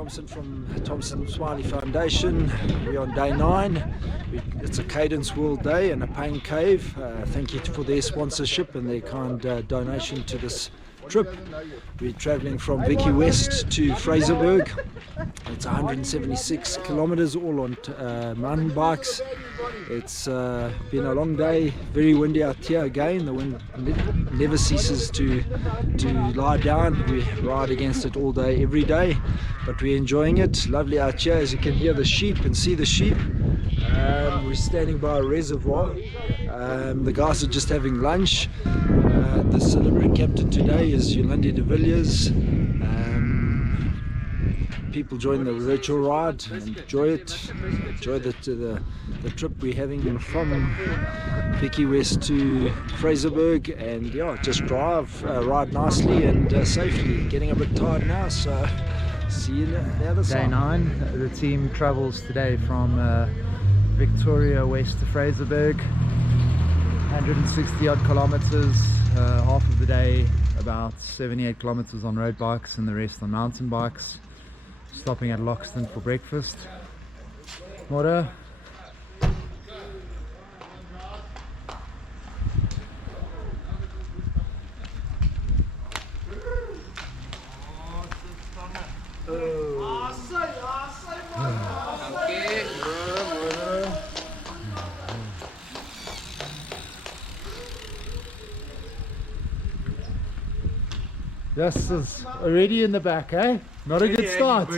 Thompson from Thompson Smiley Foundation. We're on day 9. It's a Cadence World Day and a Pain Cave. Thank you for their sponsorship and their kind donation to this trip. We're traveling from Vicky West to Fraserburg. It's 176 kilometers, all on mountain bikes. It's been a long day, very windy out here again. The wind never ceases to lie down. We ride against it all day, every day, but we're enjoying it. Lovely out here, as you can hear the sheep and see the sheep. We're standing by a reservoir. The guys are just having lunch. The celebrity captain today is Yolandi de Villiers. People join the virtual ride and enjoy it. Enjoy the trip we're having from Vicky West to Fraserburg, and yeah, just ride nicely and safely. Getting a bit tired now, so see you the other side. Day 9. The team travels today from Victoria West to Fraserburg. 160 odd kilometers. Half of the day, about 78 kilometers on road bikes, and the rest on mountain bikes. Stopping at Loxton for breakfast. Water. This is already in the back, eh? Not a good start.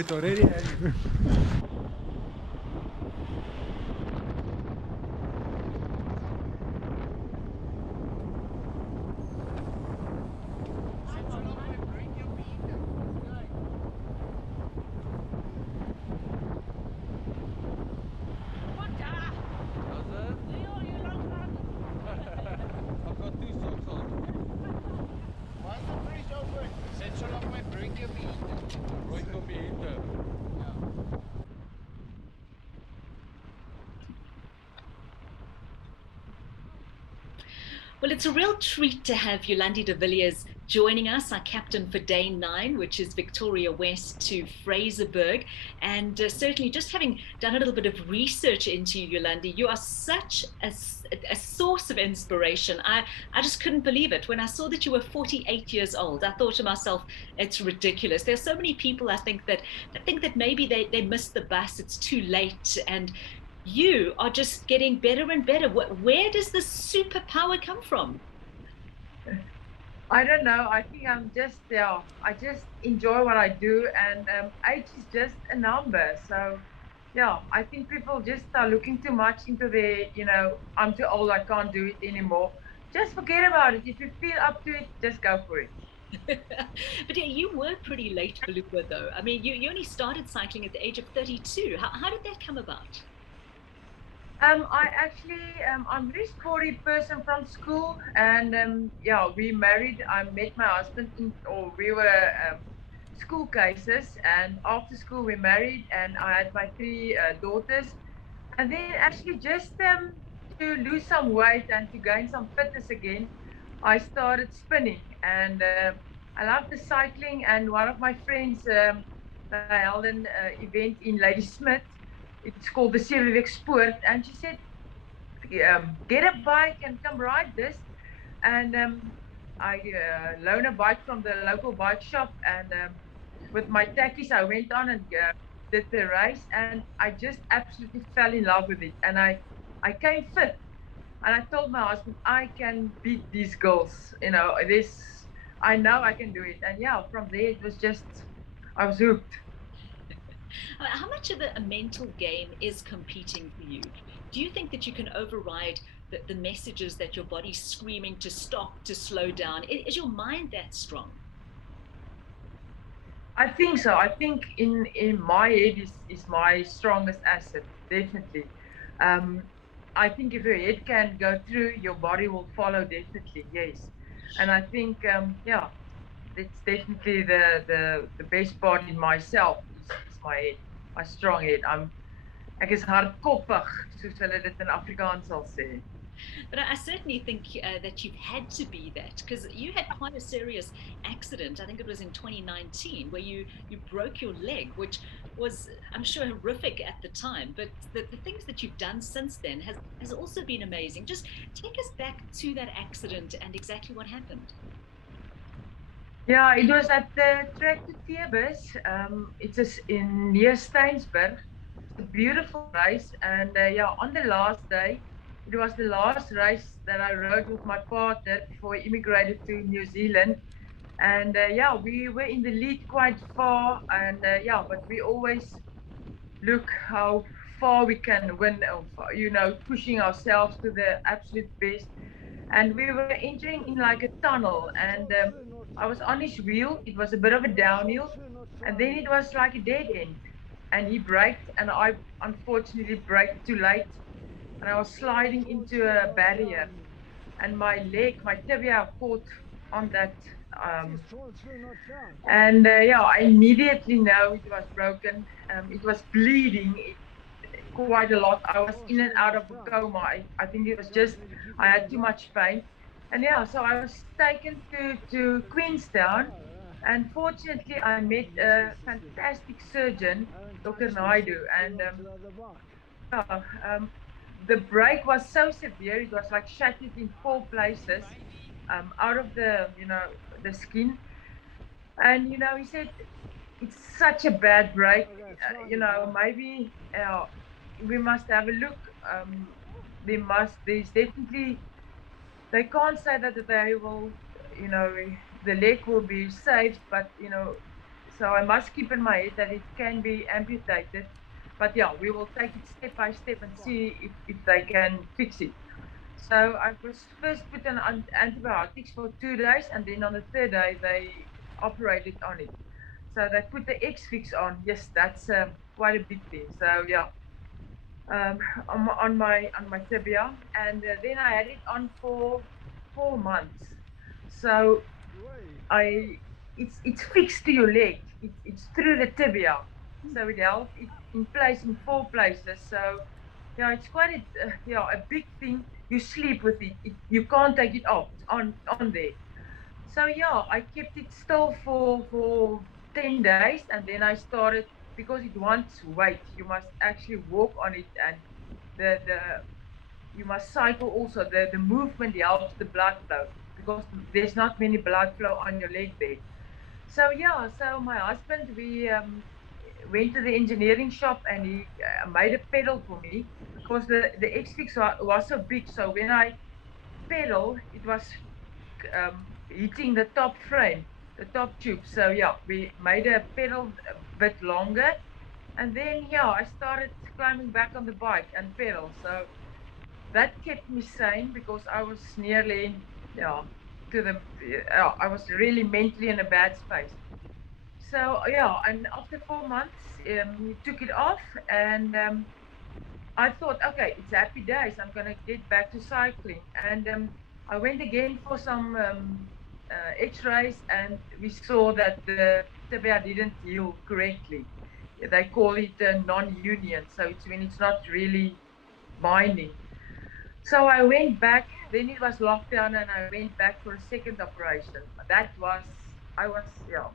Well, it's a real treat to have Yolandi de Villiers joining us, our captain for day 9, which is Victoria West to Fraserburg. And certainly just having done a little bit of research into you, Yolandi, you are such a source of inspiration. I just couldn't believe it. When I saw that you were 48 years old, I thought to myself, it's ridiculous. There's so many people I think that maybe they missed the bus, it's too late, and you are just getting better and better. Where does this superpower come from? I don't know. I think I'm just, I just enjoy what I do, and age is just a number. So, yeah, I think people just are looking too much into their, I'm too old, I can't do it anymore. Just forget about it. If you feel up to it, just go for it. But yeah, you were pretty late bloomer, though. I mean, you only started cycling at the age of 32. How did that come about? I actually, I'm a very sporty person from school, and we married. I met my husband, we were school cases, and after school we married, and I had my 3 daughters, and then actually just to lose some weight and to gain some fitness again, I started spinning, and I love the cycling. And one of my friends, they held an event in Ladysmith. It's called the Sewe Sport, and she said, get a bike and come ride this. And I loaned a bike from the local bike shop, and with my tackies I went on and did the race, and I just absolutely fell in love with it, and I came fit, and I told my husband, I can beat these girls, I know I can do it. And yeah, from there it was just, I was hooked. How much of a mental game is competing for you? Do you think that you can override the messages that your body's screaming to stop, to slow down? Is your mind that strong? I think so. I think in my head is my strongest asset, definitely. I think if your head can go through, your body will follow, definitely, yes. And I think, it's definitely the best part in myself is my head, my strong head. Ek is hardkoppig, soos hulle dit in Afrikaans sal sê. But I certainly think that you've had to be that, because you had quite a serious accident. I think it was in 2019 where you broke your leg, which was, I'm sure, horrific at the time. But the things that you've done since then has also been amazing. Just take us back to that accident and exactly what happened. Yeah, it was at the Trek to Thebes. It is in near Steinsberg. It's a beautiful race, and yeah, on the last day, it was the last race that I rode with my partner before we immigrated to New Zealand. And yeah, we were in the lead quite far, and yeah, but we always look how far we can win, pushing ourselves to the absolute best. And we were entering in like a tunnel, and I was on his wheel. It was a bit of a downhill, and then it was like a dead end. And he braked, and I unfortunately braked too late, and I was sliding into a barrier, and my leg, my tibia, caught on that. Um, and yeah, I immediately know it was broken. It was bleeding quite a lot. I was in and out of a coma. I think it was just I had too much pain, and yeah, so I was taken to Queenstown, and fortunately I met a fantastic surgeon, Dr. Naidu, and yeah, the break was so severe. It was like shattered in 4 places, out of the skin, and he said it's such a bad break. Maybe we must have a look. There's definitely, they can't say that they will, you know, the leg will be saved, but, so I must keep in my head that it can be amputated. But yeah, we will take it step by step and see if they can fix it. So I was first put on antibiotics for 2 days, and then on the third day they operated on it. So they put the X fix on. Yes, that's quite a big thing. So yeah, um, on my tibia, and then I had it on for 4 months. So I it's fixed to your leg. It's through the tibia, so it held it in place in 4 places. So yeah, it's quite a big thing. You sleep with it. You can't take it off. It's on there. So yeah, I kept it still for 10 days, and then I started because it wants weight. You must actually walk on it, and the you must cycle also. The movement helps the blood flow because there's not many blood flow on your leg there. So yeah, so my husband, we went to the engineering shop, and he made a pedal for me because the X-Fix was so big. So when I pedal, it was hitting the top frame, the top tube. So yeah, we made a pedal a bit longer, and then yeah, I started climbing back on the bike and pedal. So that kept me sane because I was nearly, yeah, to the, I was really mentally in a bad space. So yeah, and after 4 months, he took it off, and I thought, okay, it's happy days. I'm gonna get back to cycling, and I went again for some X-rays, and we saw that the tibia didn't heal correctly. They call it non-union, so it's when it's not really binding. So I went back. Then it was lockdown, and I went back for a second operation. That was, I was, yeah.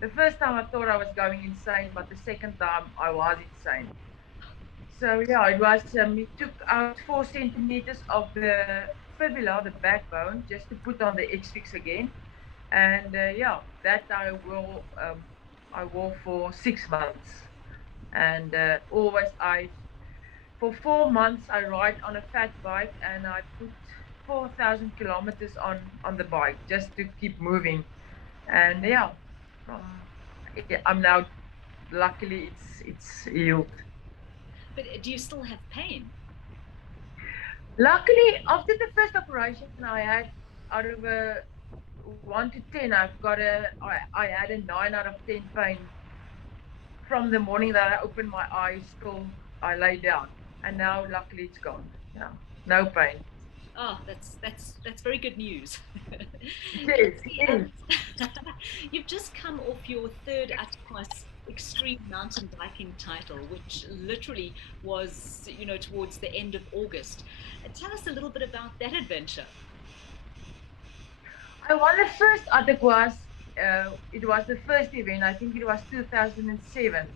The first time I thought I was going insane, but the second time I was insane. So yeah, it was. We took out 4 centimeters of the fibula, the backbone, just to put on the X-fix again, and yeah, that I wore for 6 months, and always for 4 months I ride on a fat bike, and I put 4,000 kilometers on the bike just to keep moving, and yeah, um, I'm now, luckily it's healed. But do you still have pain? Luckily, after the first operation, I had, out of a 1 to 10, I had a 9 out of 10 pain from the morning that I opened my eyes till I lay down, and now luckily it's gone. Yeah, no pain. Oh, that's very good news. Yes, yes. You've just come off your third Atlas extreme mountain biking title, which literally was, towards the end of August. Tell us a little bit about that adventure. I won the first Ataquas. It was the first event. I think it was 2007.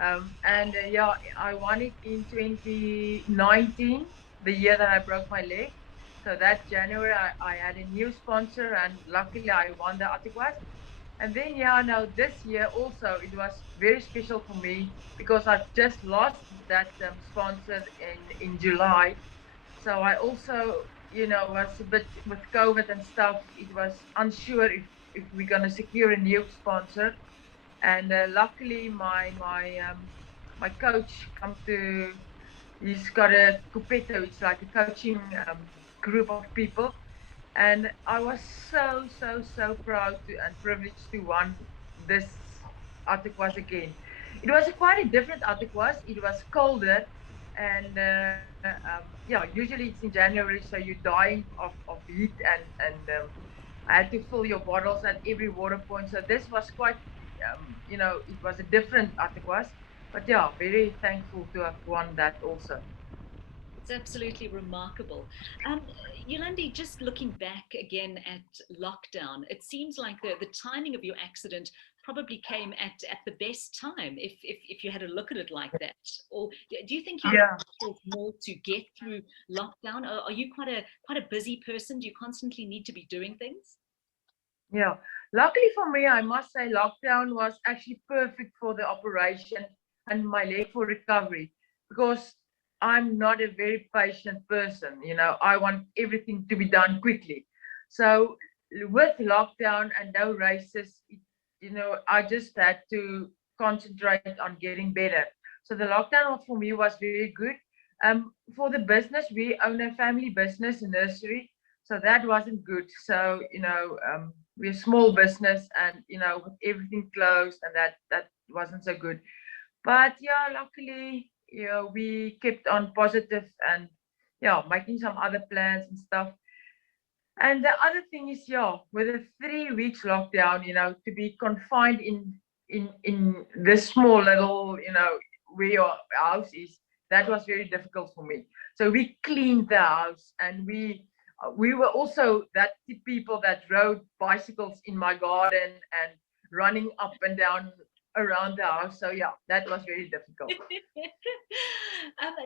And yeah, I won it in 2019, the year that I broke my leg. So that January, I had a new sponsor, and luckily I won the Ataquas. And then, yeah, now this year also, it was very special for me because I've just lost that sponsor in July. So I also, was a bit with COVID and stuff. It was unsure if we're gonna secure a new sponsor. And luckily, my coach come to. He's got a Cupeto. It's like a coaching group of people, and I was so proud and privileged to won this Ataquas again. It was quite a different Ataquas. It was colder, and yeah, usually it's in January, so you're dying of heat, and I had to fill your bottles at every water point. So this was quite, it was a different Ataquas, but yeah, very thankful to have won that also. It's absolutely remarkable. Um, Yolandi, just looking back again at lockdown, it seems like the timing of your accident probably came at the best time, if you had to look at it like that. Or do you think you Yeah. struggled more to get through lockdown? Are you quite a busy person? Do you constantly need to be doing things? Yeah. Luckily for me, I must say lockdown was actually perfect for the operation and my leg for recovery because I'm not a very patient person. I want everything to be done quickly. So with lockdown and no races, I just had to concentrate on getting better. So the lockdown for me was very good. For the business, we own a family business, a nursery, so that wasn't good. So we're a small business, and with everything closed, and that wasn't so good. But yeah, luckily, we kept on positive and yeah, making some other plans and stuff. And the other thing is, yeah, with a 3 weeks lockdown, to be confined in this small little, where your house is, that was very difficult for me. So we cleaned the house, and we were also that people that rode bicycles in my garden and running up and down around the house. So yeah, that was very difficult.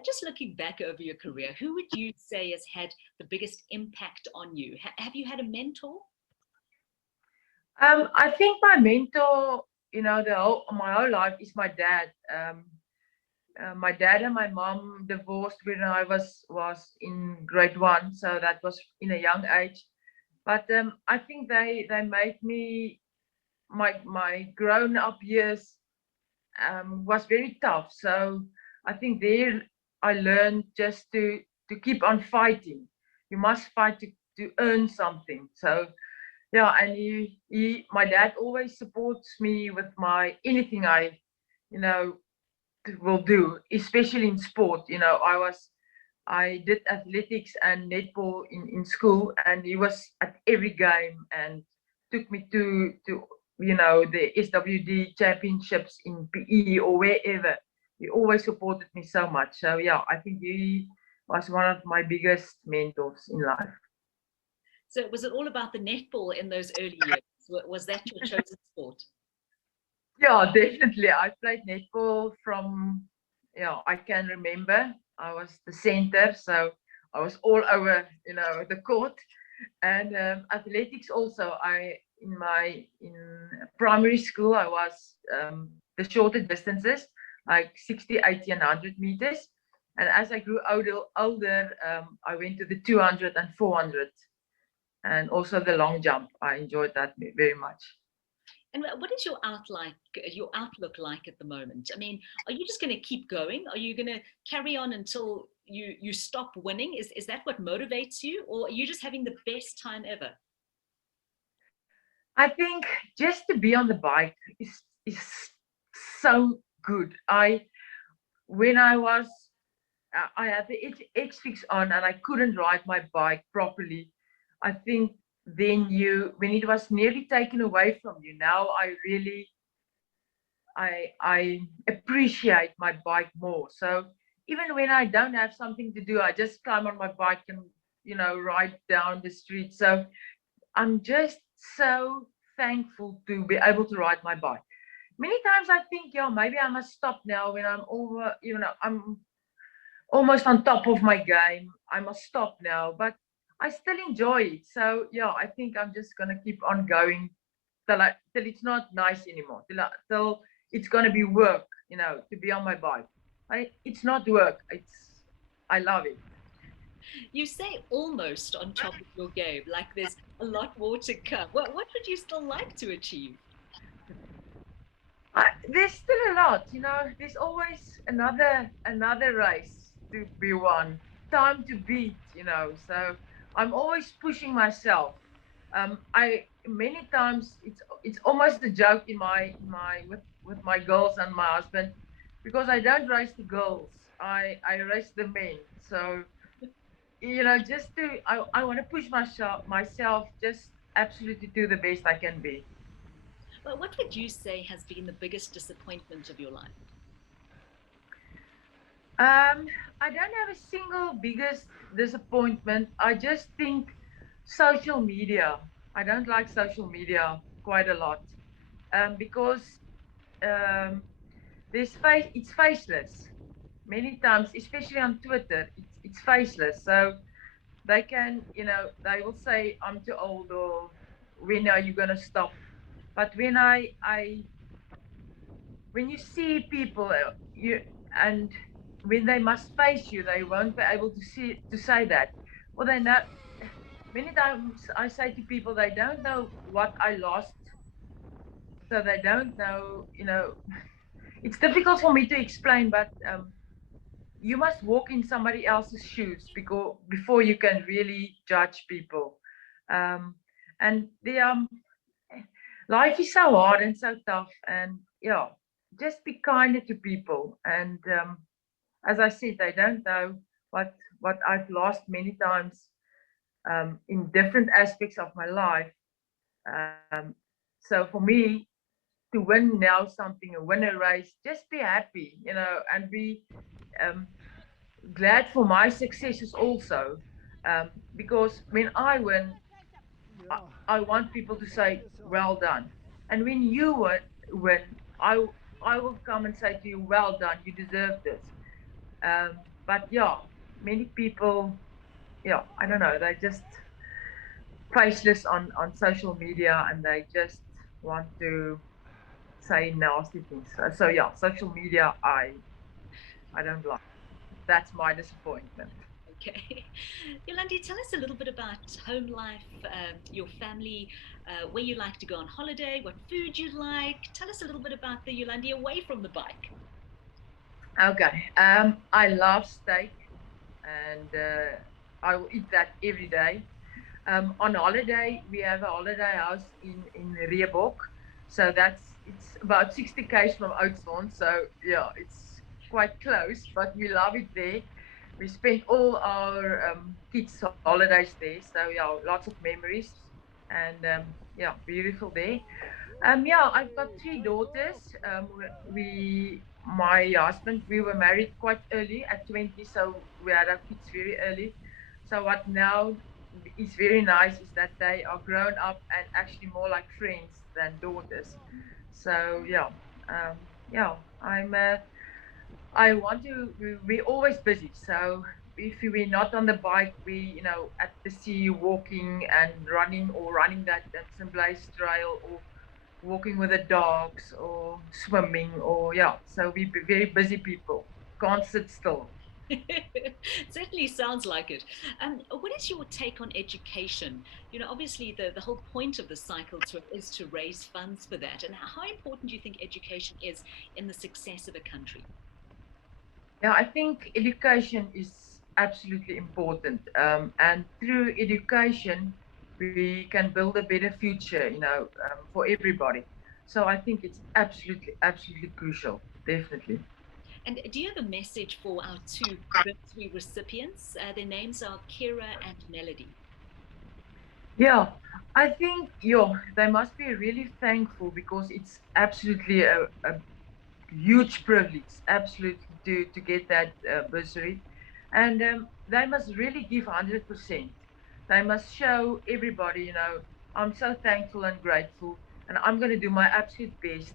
Just looking back over your career, who would you say has had the biggest impact on you? Have you had a mentor? I think my mentor, the whole my whole life is my dad. My dad and my mom divorced when I was in grade 1, so that was in a young age. But I think they made me my grown up years was very tough. So I think there I learned just to keep on fighting. You must fight to earn something. So yeah, and my dad always supports me with my anything I you know will do, especially in sport. I did athletics and netball in school, and he was at every game and took me to the SWD championships in PE or wherever. He always supported me so much. So yeah, I think he was one of my biggest mentors in life. So was it all about the netball in those early years? Was that your chosen sport? Yeah, definitely. I played netball from, I can remember. I was the center, so I was all over, the court. And athletics also. In primary school, I was the shorter distances, like 60, 80, and 100 meters. And as I grew older, I went to the 200 and 400, and also the long jump. I enjoyed that very much. And what is your outlook like at the moment? I mean, are you just going to keep going? Are you going to carry on until you stop winning? Is that what motivates you, or are you just having the best time ever? I think just to be on the bike is so good. When I had the X fix on and I couldn't ride my bike properly. I think then when it was nearly taken away from you, now I appreciate my bike more. So even when I don't have something to do, I just climb on my bike and ride down the street. So I'm just so thankful to be able to ride my bike. Many times I think, yeah, maybe I must stop now when I'm over, I'm almost on top of my game. I must stop now, but I still enjoy it. So yeah, I think I'm just gonna keep on going till it's not nice anymore. Till it's gonna be work, to be on my bike. It's not work. I love it. You say almost on top of your game, like there's a lot more to come. What would you still like to achieve? There's still a lot, There's always another race to be won, time to beat. So I'm always pushing myself. I many times it's almost a joke in my with my girls and my husband, because I don't race the girls. I race the men. So just I want to push myself just absolutely do the best I can be. Well, what would you say has been the biggest disappointment of your life? Um, I don't have a single biggest disappointment. I just think social media. I don't like social media quite a lot, because um, it's faceless. Many times, especially on Twitter, it's faceless. So they will say I'm too old, or when are you gonna stop? But when you see people, and when they must face you, they won't be able to say that. Well, they know. Many times I say to people, they don't know what I lost, so they don't know. It's difficult for me to explain, but you must walk in somebody else's shoes before you can really judge people. Um, and life is so hard and so tough, and yeah, just be kinder to people. And as I said, they don't know what I've lost many times, in different aspects of my life. Um, so for me to win now something, or win a race, just be happy, and be um, glad for my successes also. Because when I win, I want people to say, well done. And when you win, I will come and say to you, well done, you deserve this. But yeah, many people, yeah, I don't know, they just faceless on social media, and they just want to say nasty things. So yeah, social media, I don't like. That's my disappointment. Okay. Yolandi, tell us a little bit about home life, your family, where you like to go on holiday, what food you like. Tell us a little bit about the Yolandi away from the bike. Okay. I love steak, and I will eat that every day. On holiday, we have a holiday house in Reebok, so it's about 60 k's from Oudtshoorn. So yeah, it's quite close, but we love it there. We spent all our kids' holidays there, so yeah, lots of memories, and yeah, beautiful there. Yeah, I've got three daughters. My husband, we were married quite early at 20, so we had our kids very early. So what now is very nice is that they are grown up and actually more like friends than daughters. So yeah, yeah, I want to. We're always busy, so if we're not on the bike, we at the sea walking and running, or running that St. Blaise trail, or walking with the dogs, or swimming, or yeah. So we be very busy people. Can't sit still. Certainly sounds like it. What is your take on education? Obviously the whole point of the cycle tour is to raise funds for that. And how important do you think education is in the success of a country? Yeah, I think education is absolutely important. And through education, we can build a better future, for everybody. So I think it's absolutely crucial. Definitely. And do you have a message for our two bursary recipients? Their names are Kira and Melody. Yeah, I think, they must be really thankful, because it's absolutely huge privilege, absolutely, to get that bursary. And they must really give 100%. They must show everybody, I'm so thankful and grateful, and I'm going to do my absolute best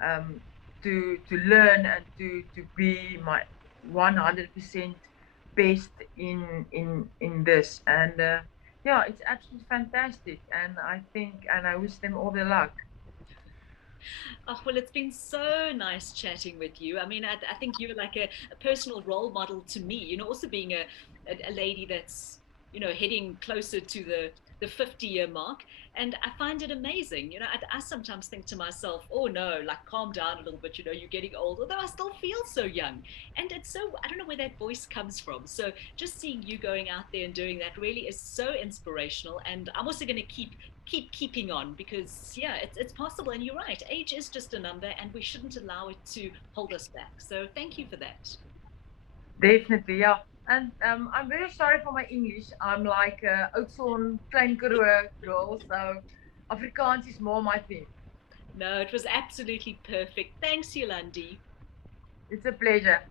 um, to learn and to be my 100% best in this. And yeah, it's absolutely fantastic, and I think and I wish them all the luck. Oh, well, it's been so nice chatting with you. I mean, I think you're like a personal role model to me, also being a lady that's, heading closer to the 50-year mark. And I find it amazing. I sometimes think to myself, oh no, like calm down a little bit, you're getting old, although I still feel so young. And it's so, I don't know where that voice comes from. So just seeing you going out there and doing that really is so inspirational. And I'm also going to keeping on, because yeah, it's possible. And you're right, age is just a number, and we shouldn't allow it to hold us back. So thank you for that. Definitely, yeah. And I'm very sorry for my English. I'm like Oudtshoorn Klein Karoo girl, so Afrikaans is more my thing. No, it was absolutely perfect. Thanks, Yolandi. It's a pleasure.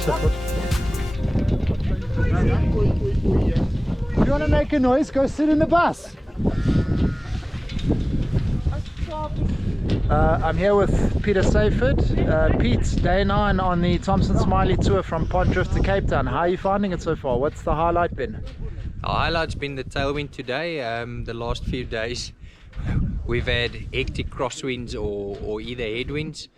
If you want to make a noise, go sit in the bus. I'm here with Peter Sayford. Pete, day 9 on the Thompson Smiley tour from Pontriff to Cape Town. How are you finding it so far? What's the highlight been? Our highlight's been the tailwind today. The last few days we've had hectic crosswinds or either headwinds.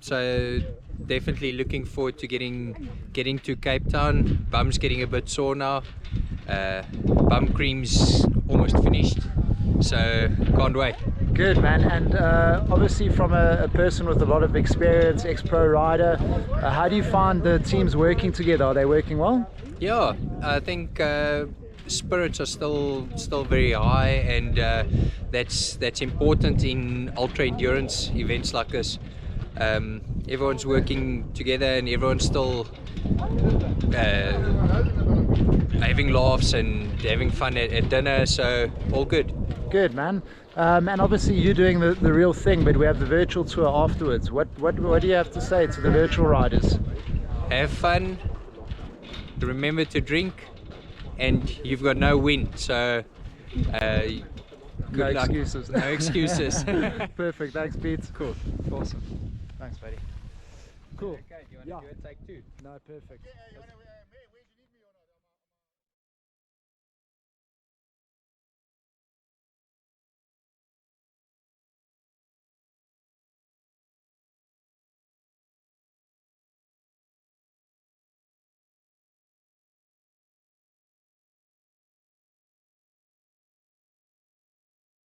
So definitely looking forward to getting to Cape Town. Bum's getting a bit sore now. Bum cream's almost finished, so can't wait. Good, man. And obviously from a person with a lot of experience, ex-pro rider, how do you find the teams working together? Are they working well? Yeah, I think spirits are still very high, and that's important in ultra endurance events like this. Everyone's working together and everyone's still having laughs and having fun at dinner, so all good. Good, man. And obviously you're doing the real thing, but we have the virtual tour afterwards. What do you have to say to the virtual riders? Have fun, remember to drink, and you've got no win, so good No luck. excuses. No excuses. Perfect. Thanks, Pete. Cool, awesome. Thanks, buddy. Cool. Okay, do you want to do a take two? No, perfect.